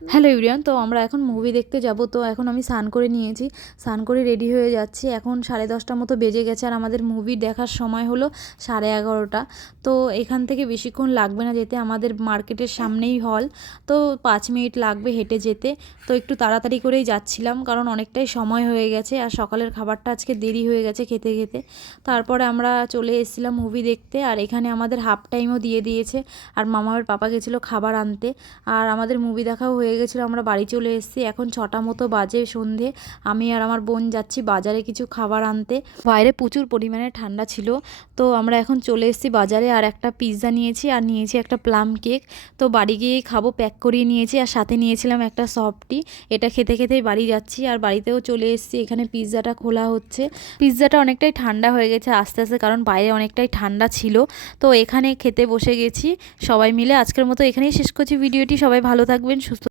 Hello everyone, তো আমরা এখন মুভি দেখতে যাব। তো এখন আমি স্নান করে নিয়েছি, স্নান করে রেডি হয়ে যাচ্ছি। এখন 10:30 মতো বেজে গেছে আর আমাদের মুভি দেখার সময় হলো 11:30। তো এখান থেকে বেশিক্ষণ লাগবে না যেতে, আমাদের মার্কেটের সামনেই হল। তো 5 মিনিট লাগবে হেঁটে যেতে। তো একটু তাড়াতাড়ি করেই যাচ্ছিলাম কারণ অনেকটাই সময় হয়ে গেছে আর সকালের খাবারটা আজকে দেরি হয়ে গেছে খেতে খেতে। তারপরে আমরা চলে এসেছিলাম মুভি দেখতে আর এখানে আমাদের হাফ টাইমও দিয়ে দিয়েছে। আর মামার পাপা গেছিলো খাবার আনতে আর আমাদের মুভি দেখাও হয়ে গেছিলো। আমরা বাড়ি চলে এসেছি, এখন 6টা মতো বাজে সন্ধে। আমি আর আমার বোন যাচ্ছি বাজারে কিছু খাবার আনতে। বাইরে প্রচুর পরিমাণে ঠান্ডা ছিল। তো আমরা এখন চলে এসেছি বাজারে আর একটা পিৎজা নিয়েছি আর নিয়েছি একটা প্লাম কেক। তো বাড়ি গিয়েই খাবো, প্যাক করিয়ে নিয়েছি আর সাথে নিয়েছিলাম একটা সফটি। এটা খেতে খেতেই বাড়ি যাচ্ছি আর বাড়িতেও চলে এসেছি। এখানে পিৎজাটা খোলা হচ্ছে। পিৎজাটা অনেকটাই ঠান্ডা হয়ে গেছে আস্তে আস্তে, কারণ বাইরে অনেকটাই ঠান্ডা ছিল। তো এখানে খেতে বসে গেছি সবাই মিলে। আজকের মতো এখানেই শেষ করছি ভিডিওটি। সবাই ভালো থাকবেন, সুস্থ